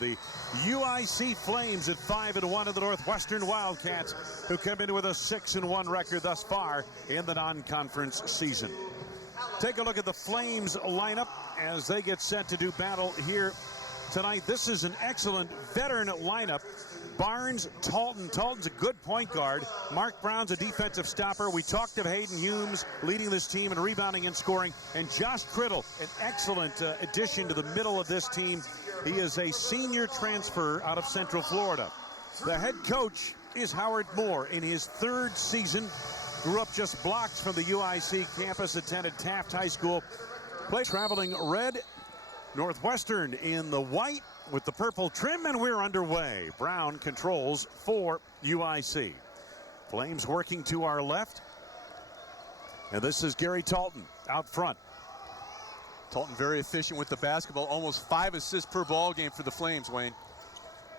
The UIC Flames at 5-1 of the Northwestern Wildcats, who come in with a 6-1 record thus far in the non-conference season. Take a look at the Flames lineup as they get set to do battle here tonight. This is an excellent veteran lineup. Barnes, Talton. Talton's a good point guard. Mark Brown's a defensive stopper. We talked of Hayden Humes leading this team in rebounding and scoring. And Josh Crittle, an excellent addition to the middle of this team. He is a senior transfer out of Central Florida. The head coach is Howard Moore in his third season. Grew up just blocks from the UIC campus, attended Taft High School. Played traveling red, Northwestern in the white with the purple trim, and we're underway. Brown controls for UIC. Flames working to our left. And this is Gary Talton out front. Talton very efficient with the basketball, almost 5 assists per ball game for the Flames, Wayne.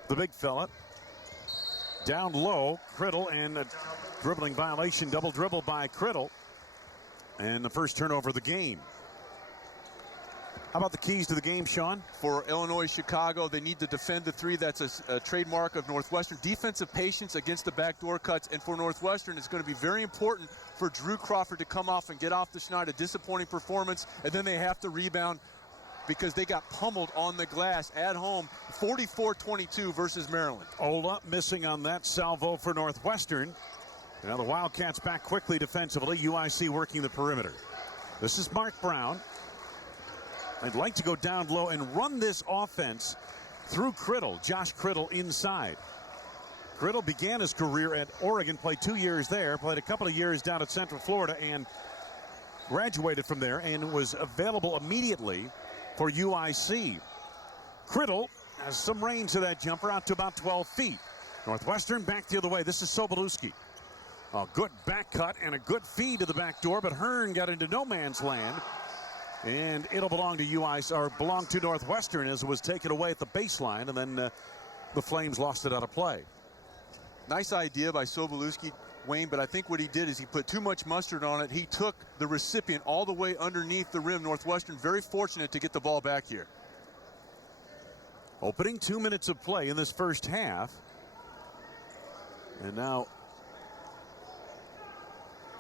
The big fella. Down low, Crittle, and a dribbling violation, double dribble by Crittle. And the first turnover of the game. How about the keys to the game, Sean? For Illinois, Chicago, they need to defend the three. That's a trademark of Northwestern. Defensive patience against the backdoor cuts. And for Northwestern, it's going to be very important for Drew Crawford to come off and get off the schneid. A disappointing performance. And then they have to rebound because they got pummeled on the glass at home, 44-22 versus Maryland. Ola missing on that salvo for Northwestern. Now the Wildcats back quickly defensively. UIC working the perimeter. This is Mark Brown. I'd like to go down low and run this offense through Crittle. Josh Crittle inside. Crittle began his career at Oregon, played 2 years there, played a couple of years down at Central Florida, and graduated from there and was available immediately for UIC. Crittle has some range to that jumper out to about 12 feet. Northwestern back the other way. This is Sobolewski. A good back cut and a good feed to the back door, but Hearn got into no man's land. And it'll belong to UIC, or belong to Northwestern, as it was taken away at the baseline, and then the Flames lost it out of play. Nice idea by Sobolewski, Wayne, but I think what he did is he put too much mustard on it. He took the recipient all the way underneath the rim. Northwestern very fortunate to get the ball back here. Opening 2 minutes of play in this first half. And now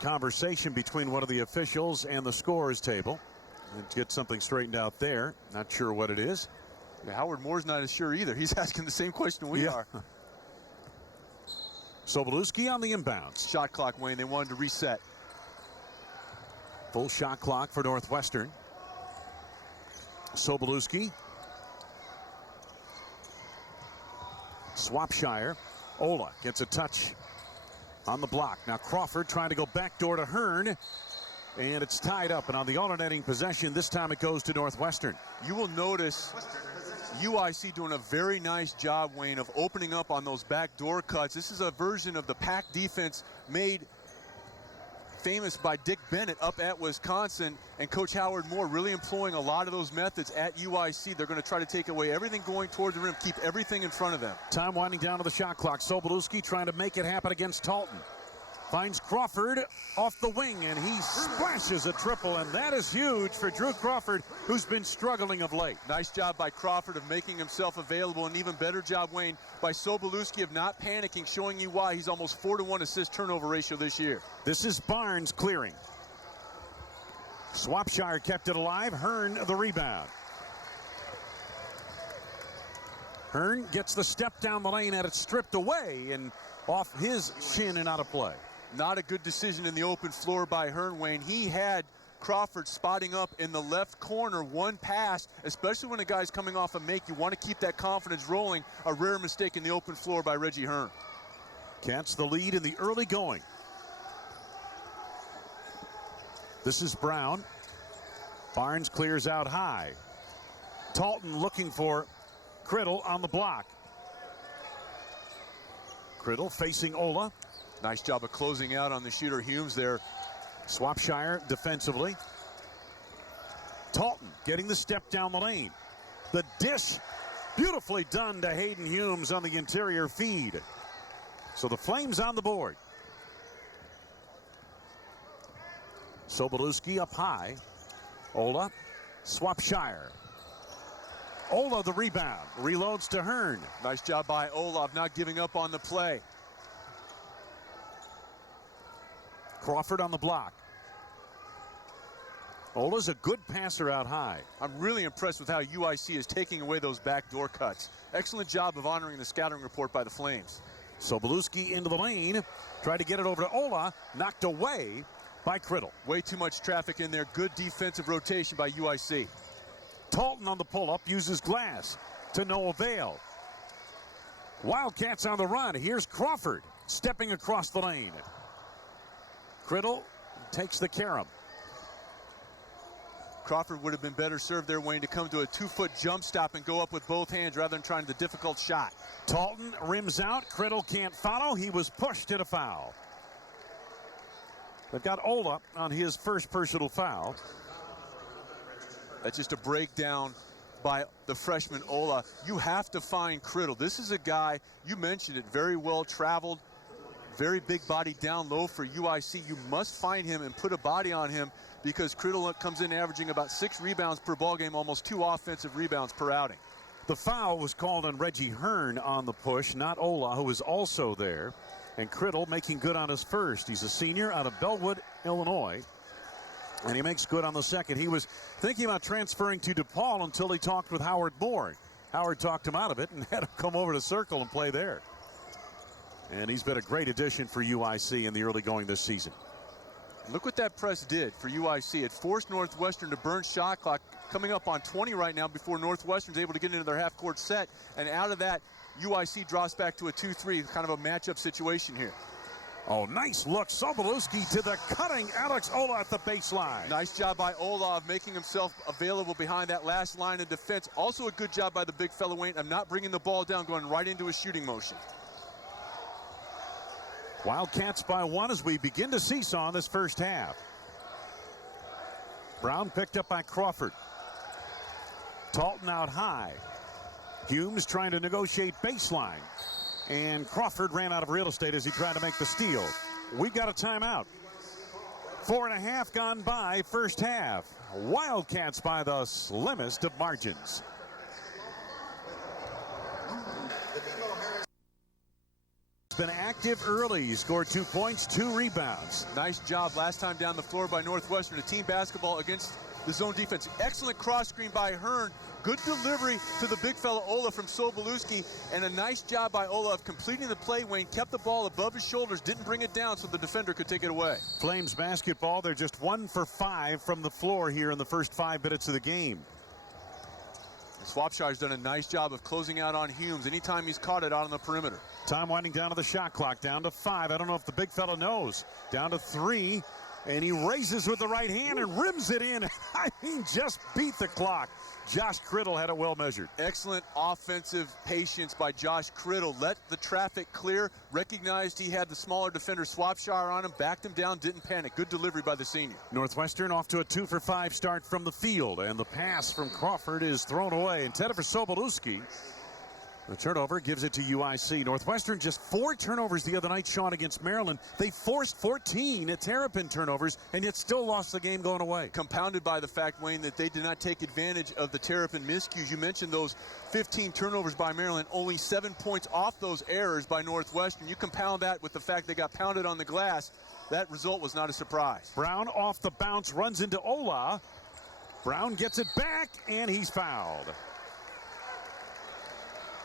conversation between one of the officials and the scorers table. And to get something straightened out there. Not sure what it is. Yeah, Howard Moore's not as sure either. He's asking the same question we are. Sobolewski on the inbounds. Shot clock, Wayne. They wanted to reset. Full shot clock for Northwestern. Sobolewski. Swapshire. Ola gets a touch on the block. Now Crawford trying to go backdoor to Hearn. And it's tied up, and on the alternating possession, this time it goes to Northwestern. You will notice UIC doing a very nice job, Wayne, of opening up on those backdoor cuts. This is a version of the pack defense made famous by Dick Bennett up at Wisconsin, and Coach Howard Moore really employing a lot of those methods at UIC. They're going to try to take away everything going toward the rim, keep everything in front of them. Time winding down to the shot clock. Sobolewski trying to make it happen against Talton. Finds Crawford off the wing, and he splashes a triple, and that is huge for Drew Crawford, who's been struggling of late. Nice job by Crawford of making himself available, and even better job, Wayne, by Sobolewski of not panicking, showing you why he's almost 4-to-1 assist-turnover ratio this year. This is Barnes clearing. Swapshire kept it alive. Hearn the rebound. Hearn gets the step down the lane, and it's stripped away and off his shin and out of play. Not a good decision in the open floor by Hearn, Wayne. He had Crawford spotting up in the left corner, one pass, especially when a guy's coming off a make. You want to keep that confidence rolling. A rare mistake in the open floor by Reggie Hearn. Cats the lead in the early going. This is Brown. Barnes clears out high. Talton looking for Crittle on the block. Crittle facing Ola. Nice job of closing out on the shooter Humes there. Swapshire defensively. Talton getting the step down the lane. The dish beautifully done to Hayden Humes on the interior feed. So the Flames on the board. Sobolewski up high. Ola. Swapshire. Ola the rebound. Reloads to Hearn. Nice job by Olaf, not giving up on the play. Crawford on the block. Ola's a good passer out high. I'm really impressed with how UIC is taking away those backdoor cuts. Excellent job of honoring the scouting report by the Flames. Sobolewski into the lane. Tried to get it over to Ola. Knocked away by Crittle. Way too much traffic in there. Good defensive rotation by UIC. Talton on the pull-up uses glass to no avail. Wildcats on the run. Here's Crawford stepping across the lane. Crittle takes the carom. Crawford would have been better served there, Wayne, to come to a 2-foot jump stop and go up with both hands rather than trying the difficult shot. Talton rims out. Crittle can't follow. He was pushed in a foul. They've got Ola on his first personal foul. That's just a breakdown by the freshman Ola. You have to find Crittle. This is a guy, you mentioned it, very well traveled, very big body down low for UIC. You must find him and put a body on him, because Crittle comes in averaging about 6 rebounds per ball game, almost 2 offensive rebounds per outing. The foul was called on Reggie Hearn on the push, not Ola, who was also there. And Crittle making good on his first. He's a senior out of Bellwood, Illinois. And he makes good on the second. He was thinking about transferring to DePaul until he talked with Howard Moore. Howard talked him out of it and had him come over to Circle and play there. And he's been a great addition for UIC in the early going this season. Look what that press did for UIC. It forced Northwestern to burn shot clock, coming up on 20 right now before Northwestern's able to get into their half-court set. And out of that, UIC drops back to a 2-3, kind of a matchup situation here. Oh, nice look. Sobolewski to the cutting Alex Ola at the baseline. Nice job by Olaf making himself available behind that last line of defense. Also a good job by the big fellow, Wayne, of not bringing the ball down, going right into a shooting motion. Wildcats by 1 as we begin to seesaw in this first half. Brown picked up by Crawford. Talton out high. Humes trying to negotiate baseline. And Crawford ran out of real estate as he tried to make the steal. We got a timeout. 4.5 gone by first half. Wildcats by the slimmest of margins. Been active early. He scored 2 points, 2 rebounds. Nice job last time down the floor by Northwestern. A team basketball against the zone defense. Excellent cross screen by Hearn. Good delivery to the big fella Ola from Sobolewski, and a nice job by Ola of completing the play. Wayne kept the ball above his shoulders, didn't bring it down so the defender could take it away. Flames basketball, they're just 1 for 5 from the floor here in the first 5 minutes of the game. Swapshire's done a nice job of closing out on Humes anytime he's caught it out on the perimeter. Time winding down to the shot clock, down to 5. I don't know if the big fella knows. Down to 3, and he raises with the right hand and rims it in. I mean, just beat the clock. Josh Crittle had it well measured. Excellent offensive patience by Josh Crittle. Let the traffic clear, recognized he had the smaller defender Swapshire on him, backed him down, didn't panic. Good delivery by the senior. Northwestern off to a 2 for 5 start from the field, and the pass from Crawford is thrown away. Intended for Sobolewski. The turnover gives it to UIC. Northwestern just 4 turnovers the other night, Sean, against Maryland. They forced 14 at Terrapin turnovers and yet still lost the game going away. Compounded by the fact, Wayne, that they did not take advantage of the Terrapin miscues. You mentioned those 15 turnovers by Maryland, only 7 points off those errors by Northwestern. You compound that with the fact they got pounded on the glass. That result was not a surprise. Brown off the bounce, runs into Ola. Brown gets it back, and he's fouled.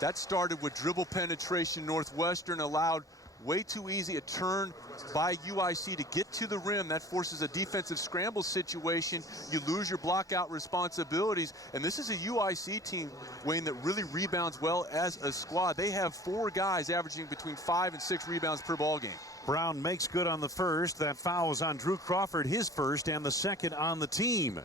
That started with dribble penetration. Northwestern allowed way too easy a turn by UIC to get to the rim. That forces a defensive scramble situation. You lose your blockout responsibilities. And this is a UIC team, Wayne, that really rebounds well as a squad. They have 4 guys averaging between 5 and 6 rebounds per ball game. Brown makes good on the first. That foul was on Drew Crawford, his first, and the second on the team.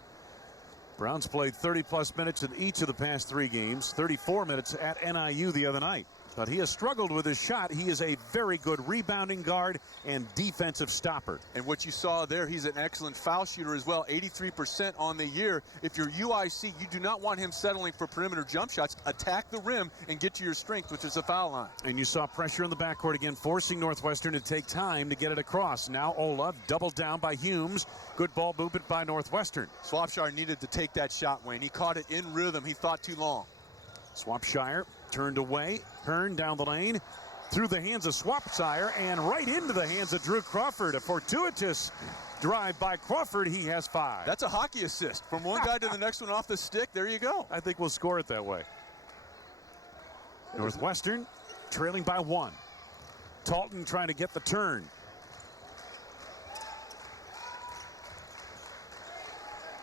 Brown's played 30-plus minutes in each of the past 3 games, 34 minutes at NIU the other night. But he has struggled with his shot. He is a very good rebounding guard and defensive stopper. And what you saw there, he's an excellent foul shooter as well, 83% on the year. If you're UIC, you do not want him settling for perimeter jump shots. Attack the rim and get to your strength, which is the foul line. And you saw pressure in the backcourt again, forcing Northwestern to take time to get it across. Now Ola doubled down by Humes. Good ball movement by Northwestern. Swapshire needed to take that shot, Wayne. He caught it in rhythm. He thought too long. Swapshire turned away. Hearn down the lane. Through the hands of Swapshire and right into the hands of Drew Crawford. A fortuitous drive by Crawford. He has 5. That's a hockey assist. From one guy to the next one off the stick. There you go. I think we'll score it that way. Northwestern trailing by 1. Talton trying to get the turn.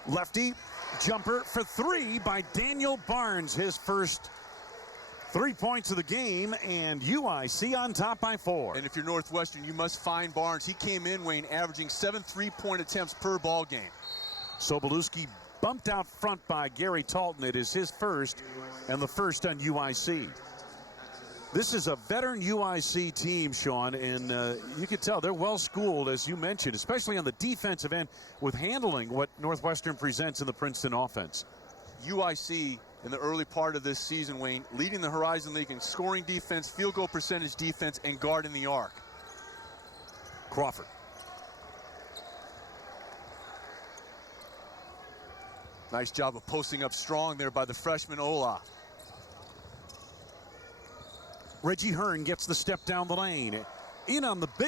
Lefty jumper for 3 by Daniel Barnes. His first 3 points of the game, and UIC on top by 4. And if you're Northwestern, you must find Barnes. He came in, Wayne, averaging 7 3-point attempts per ball game. Sobolewski bumped out front by Gary Talton. It is his first, and the first on UIC. This is a veteran UIC team, Sean, and you can tell they're well schooled, as you mentioned, especially on the defensive end with handling what Northwestern presents in the Princeton offense. UIC in the early part of this season, Wayne, leading the Horizon League in scoring defense, field goal percentage defense, and guarding the arc. Crawford. Nice job of posting up strong there by the freshman Ola. Reggie Hearn gets the step down the lane. In on the big